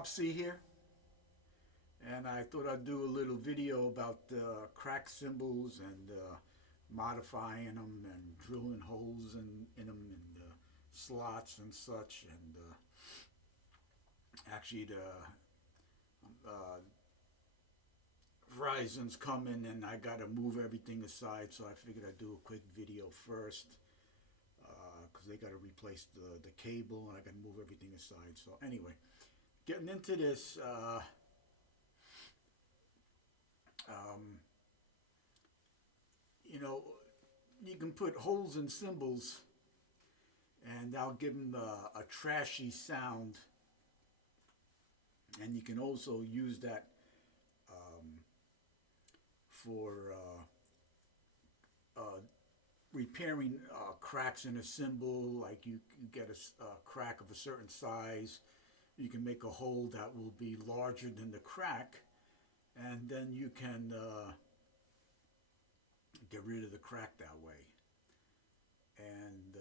Bob C here, and I thought I'd do a little video about cracked cymbals and modifying them and drilling holes in them and slots and such. And actually, the uh, Verizon's coming, and I got to move everything aside, so I figured I'd do a quick video first because they got to replace the cable, and I got to move everything aside. So anyway, getting into this, um, you know, you can put holes in cymbals, and I'll give them a trashy sound, and you can also use that for repairing cracks in a cymbal. Like you get a crack of a certain size, you can make a hole that will be larger than the crack, and then you can get rid of the crack that way. And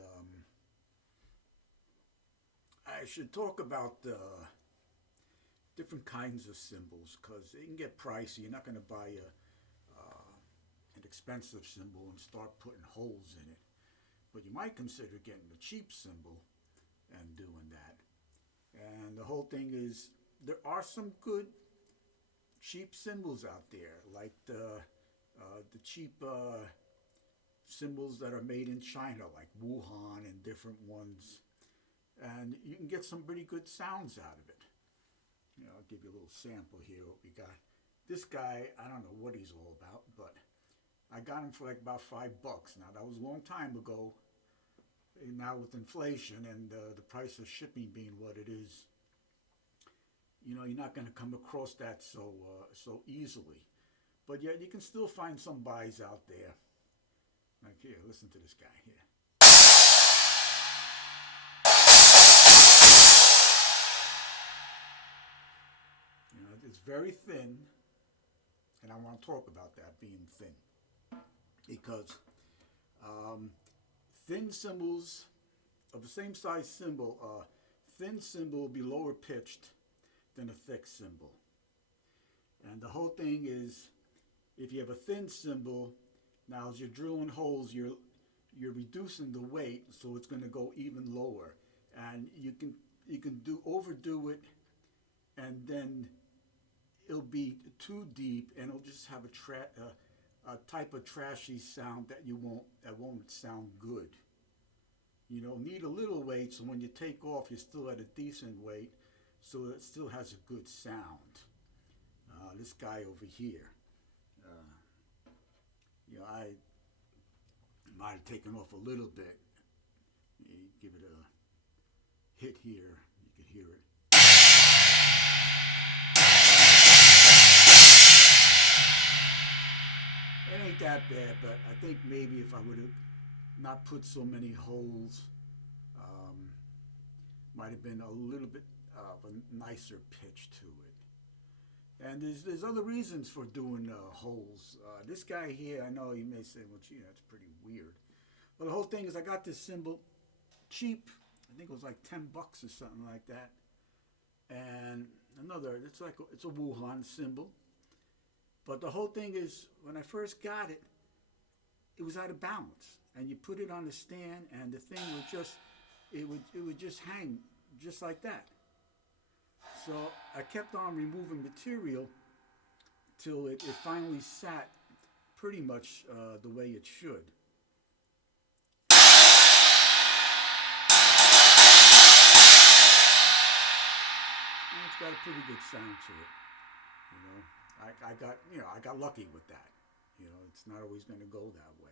I should talk about different kinds of cymbals because they can get pricey. You're not going to buy an expensive cymbal and start putting holes in it, but you might consider getting a cheap cymbal and doing that. And the whole thing is, there are some good cheap cymbals out there, like the cheap cymbals that are made in China, like Wuhan and different ones, and you can get some pretty good sounds out of it. I'll give you a little sample here. What we got? This guy, I don't know what he's all about, but I got him for like about $5. Now that was a long time ago. Now with inflation and the price of shipping being what it is, you're not going to come across that so easily. But yet you can still find some buys out there. Like here, listen to this guy here. It's very thin, and I want to talk about that being thin, because thin cymbals of the same size cymbal, thin cymbal will be lower pitched than a thick cymbal. And the whole thing is, if you have a thin cymbal, now as you're drilling holes, you're reducing the weight, so it's going to go even lower, and you can overdo it, and then it'll be too deep, and it'll just have a type of trashy sound that won't sound good. Need a little weight, so when you take off, you're still at a decent weight, so it still has a good sound. This guy over here, I might have taken off a little bit. You give it a hit here, you could hear it. It ain't that bad, but I think maybe if I would have not put so many holes, might have been a little bit of a nicer pitch to it. And there's other reasons for doing holes. This guy here, I know you may say, well, gee, that's pretty weird. Well, the whole thing is, I got this cymbal cheap. I think it was like $10 or something like that. And it's a Wuhan cymbal. But the whole thing is, when I first got it, it was out of balance. And you put it on the stand, and the thing would just hang just like that. So I kept on removing material till it finally sat pretty much the way it should. And it's got a pretty good sound to it. I got lucky with that. It's not always going to go that way.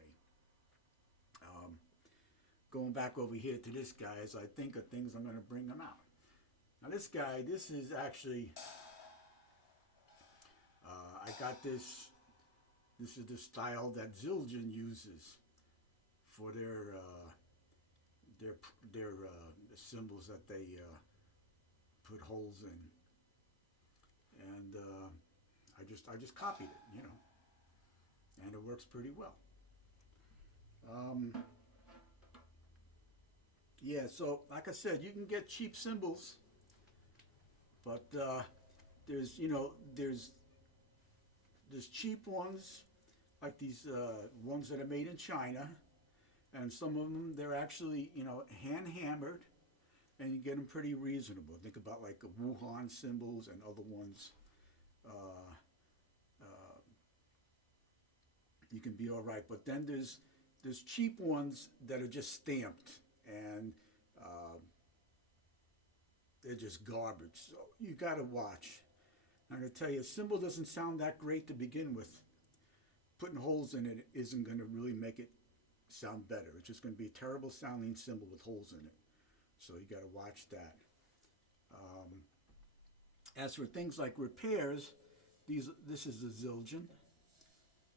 Going back over here to this guy, as I think of things, I'm going to bring them out. Now this guy, this is actually, I got this. This is the style that Zildjian uses for their cymbals that they put holes in, and I just copied it, and it works pretty well. Yeah, so like I said, you can get cheap cymbals, But there's there's cheap ones like these ones that are made in China, and some of them they're actually hand hammered, and you get them pretty reasonable. Think about like a Wuhan Cymbals and other ones. Uh, uh, you can be all right, but then there's cheap ones that are just stamped and uh, they're just garbage. So you got to watch. I'm gonna tell you, a cymbal doesn't sound that great to begin with. Putting holes in it isn't gonna really make it sound better. It's just gonna be a terrible sounding cymbal with holes in it. So you got to watch that. Um, as for things like repairs, this is a Zildjian.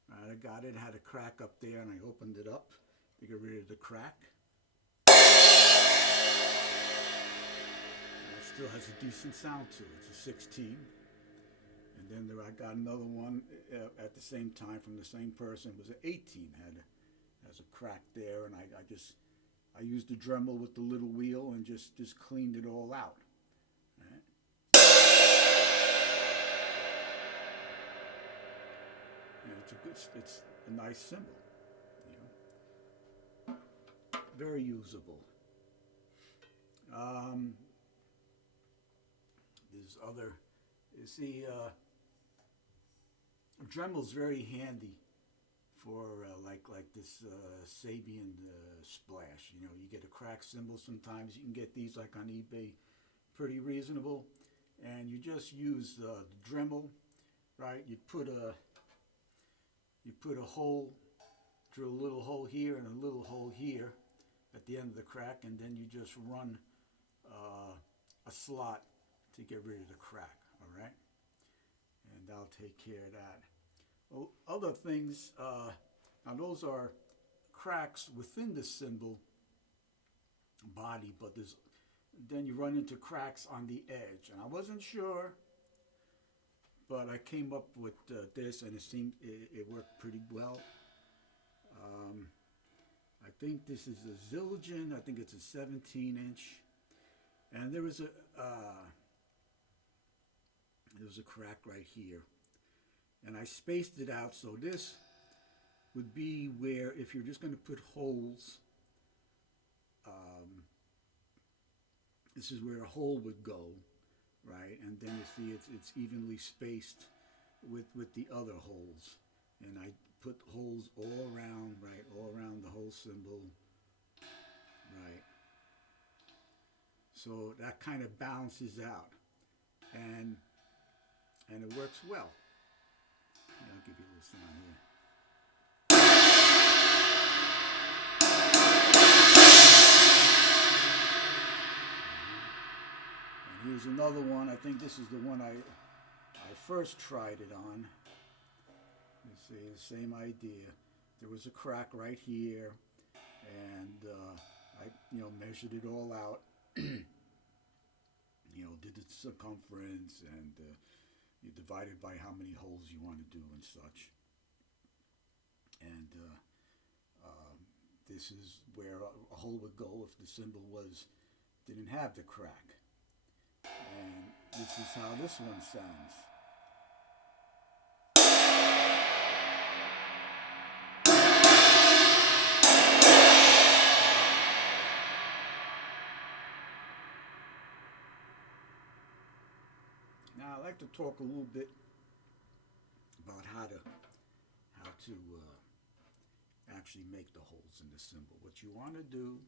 Right, I got it. Had a crack up there, and I opened it up to get rid of the crack. It still has a decent sound to it. It's a 16. And then I got another one at the same time from the same person. It was an 18. Has a crack there, and I used the Dremel with the little wheel and just cleaned it all out. Right? Yeah, it's a nice cymbal, very usable. There's other, you see, Dremel's very handy for like this Sabian splash. You get a cracked cymbal sometimes. You can get these like on eBay, pretty reasonable, and you just use the Dremel, right? You put a hole, drill a little hole here and a little hole here at the end of the crack, and then you just run a slot to get rid of the crack. All right, and that'll take care of that. Well, other things, now those are cracks within the cymbal body, but then you run into cracks on the edge. And I wasn't sure, but I came up with this, and it worked pretty well. I think this is a Zildjian. I think it's a 17-inch, and there was a crack right here. And I spaced it out, so this would be where, if you're just going to put holes, this is where a hole would go, right? And then you see it's evenly spaced with the other holes. And I put holes all around, right, all around the whole cymbal, right? So that kind of balances out, and it works well. I'll give you a little sound here. And here's another one. I think this is the one I first tried it on. You see, the same idea. There was a crack right here, and I measured it all out. Did the circumference, and you divide it by how many holes you want to do and such. And this is where a hole would go if the cymbal didn't have the crack. And this is how this one sounds. Now I'd like to talk a little bit about how to actually make the holes in the cymbal. What you want to do,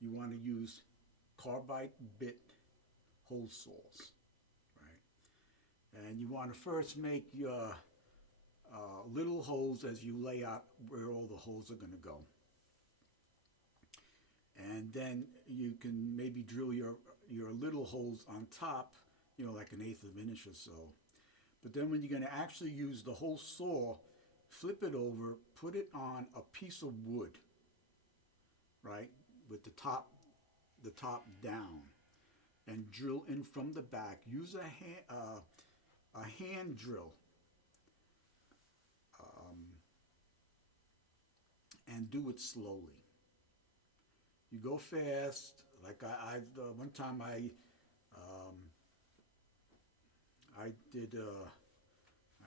you want to use carbide bit hole saws, right? And you want to first make your little holes as you lay out where all the holes are going to go. And then you can maybe drill your little holes on top, like 1/8 of an inch or so. But then when you're going to actually use the whole saw, flip it over, put it on a piece of wood, right, with the top down, and drill in from the back. Use a hand drill, and do it slowly. You go fast, Like one time um, I did I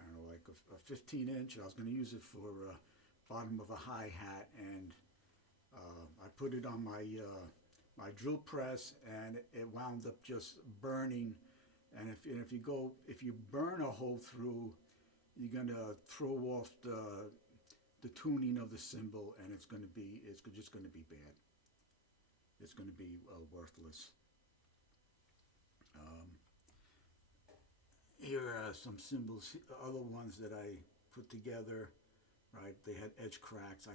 don't know, like a 15 inch. I was going to use it for bottom of a hi hat, and I put it on my drill press, and it wound up just burning. And if you burn a hole through, you're gonna throw off the tuning of the cymbal, and it's just gonna be bad. It's gonna be worthless. Um, Here are some cymbals, other ones that I put together. Right, they had edge cracks. I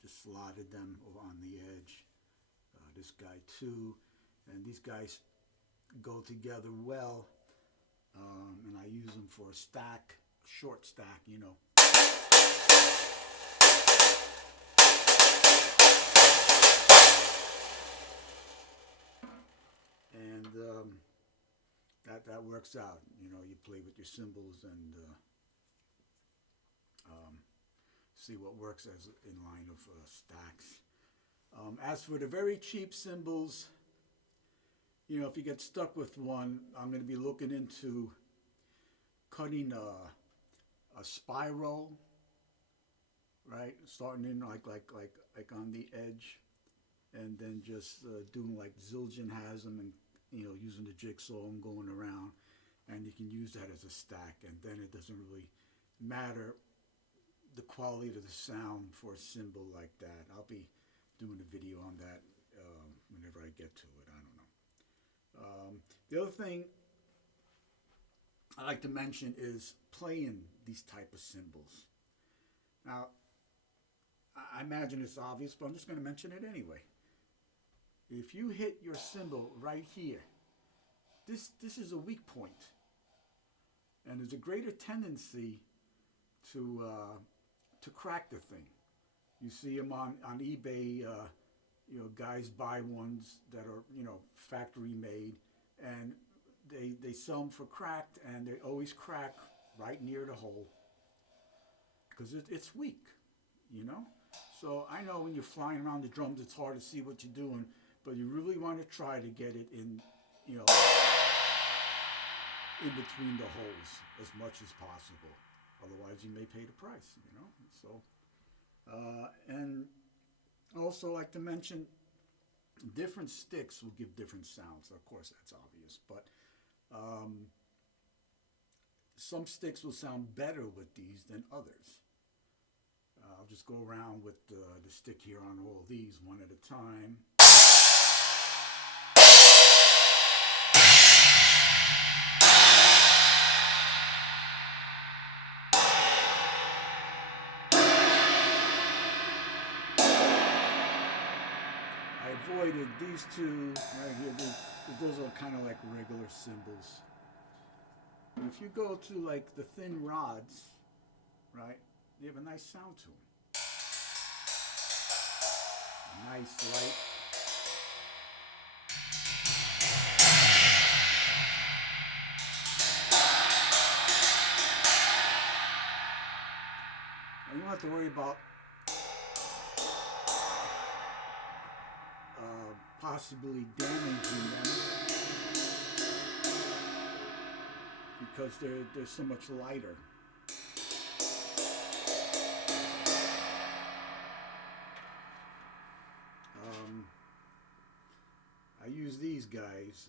just slotted them on the edge. This guy too, and these guys go together well, and I use them for a stack, a short stack, you know. And that works out. You know, you play with your cymbals and see what works as in line of stacks. As for the very cheap cymbals, you know, if you get stuck with one, I'm going to be looking into cutting a spiral, right? Starting in like on the edge, and then just doing like Zildjian has them, and you know, using the jigsaw and going around, and you can use that as a stack, and then it doesn't really matter the quality of the sound for a cymbal like that. I'll be doing a video on that whenever I get to it. I don't know. The other thing I like to mention is playing these type of cymbals. Now, I imagine it's obvious, but I'm just going to mention it anyway. If you hit your cymbal right here, this is a weak point, and there's a greater tendency to crack the thing. You see them on eBay. You know, guys buy ones that are, you know, factory made, and they sell them for cracked, and they always crack right near the hole because it's weak, you know. So I know when you're flying around the drums, it's hard to see what you're doing, but you really want to try to get it in, you know, in between the holes as much as possible. Otherwise, you may pay the price, you know. So, and also like to mention, different sticks will give different sounds. Of course, that's obvious, but some sticks will sound better with these than others. I'll just go around with the stick here on all these one at a time. I avoided these two right here. Those are kind of like regular cymbals. And if you go to like the thin rods, right, they have a nice sound to them. A nice light. And you don't have to worry about possibly damaging them because they're so much lighter. I use these guys,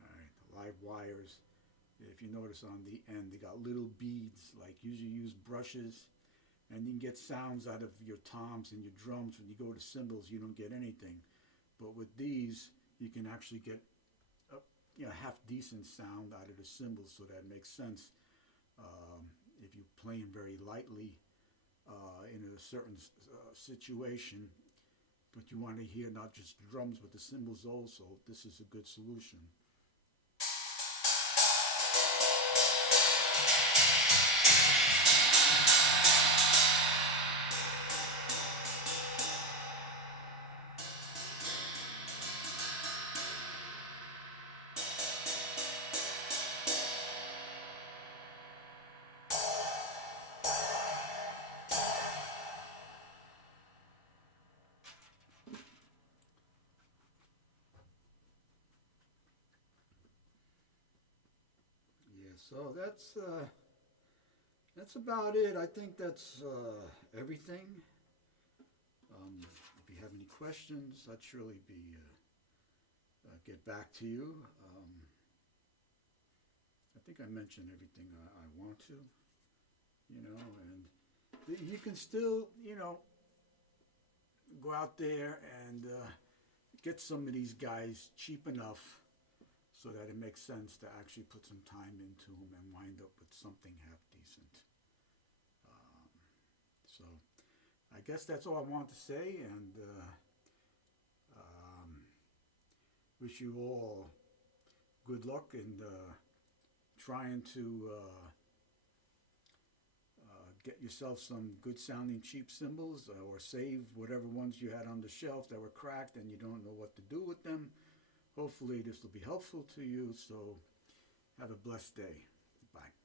all right, the live wires. If you notice on the end, they got little beads. Like usually use brushes, and you can get sounds out of your toms and your drums. When you go to cymbals, you don't get anything, but with these, you can actually get a, you know, half decent sound out of the cymbals. So that makes sense if you're playing very lightly in a certain situation, but you want to hear not just drums but the cymbals also. This is a good solution. So that's about it. I think that's everything. If you have any questions, I'd surely be get back to you. I think I mentioned everything I want to, and you can still, go out there and get some of these guys cheap enough so that it makes sense to actually put some time into them and wind up with something half decent. So I guess that's all I want to say, and wish you all good luck in trying to get yourself some good sounding cheap cymbals, or save whatever ones you had on the shelf that were cracked and you don't know what to do with them. Hopefully this will be helpful to you, so have a blessed day. Bye.